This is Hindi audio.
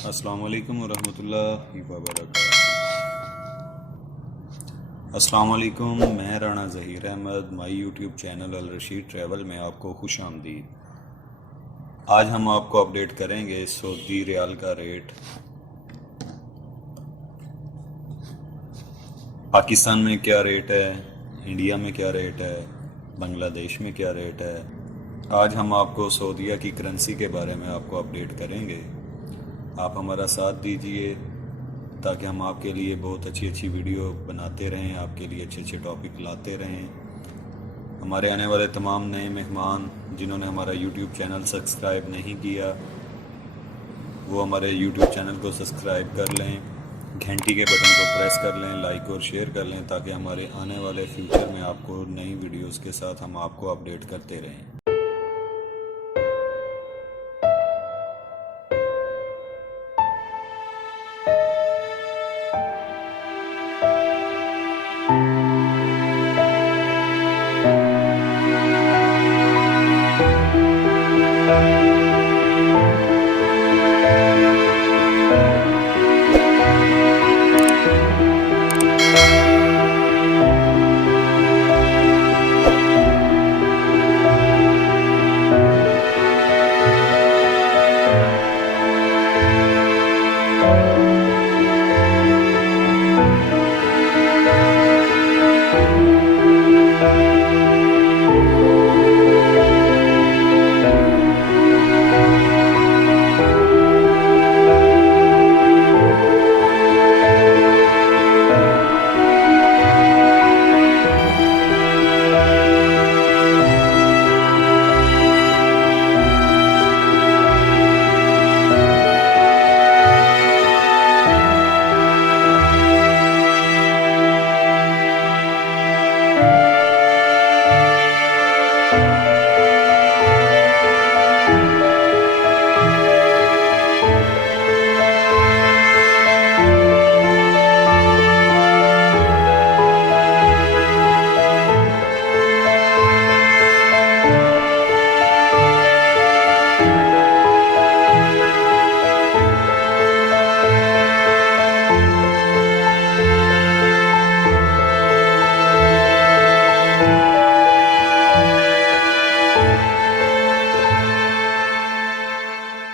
अस्सलाम वालेकुम वरहमतुल्लाहि वबरकातुहू। अस्सलाम वालेकुम, मैं Rana Zaheer Ahmad, my YouTube channel Al Rashid travel में आपको खुश आमदीद। आज हम आपको अपडेट करेंगे सऊदी रियाल का रेट। पाकिस्तान में क्या रेट है, इंडिया में क्या रेट है, बांग्लादेश में क्या रेट है। आज हम आपको सऊदीया की करेंसी के बारे में आपको अपडेट करेंगे। आप हमारा साथ दीजिए ताकि हम आपके लिए बहुत अच्छी अच्छी वीडियो बनाते रहें, आपके लिए अच्छे अच्छे टॉपिक लाते रहें। हमारे आने वाले तमाम नए मेहमान जिन्होंने हमारा यूट्यूब चैनल सब्सक्राइब नहीं किया, वो हमारे यूट्यूब चैनल को सब्सक्राइब कर लें, घंटी के बटन को प्रेस कर लें, लाइक और शेयर कर लें ताकि हमारे आने वाले फ्यूचर में आपको नई वीडियोस के साथ हम आपको अपडेट करते रहें।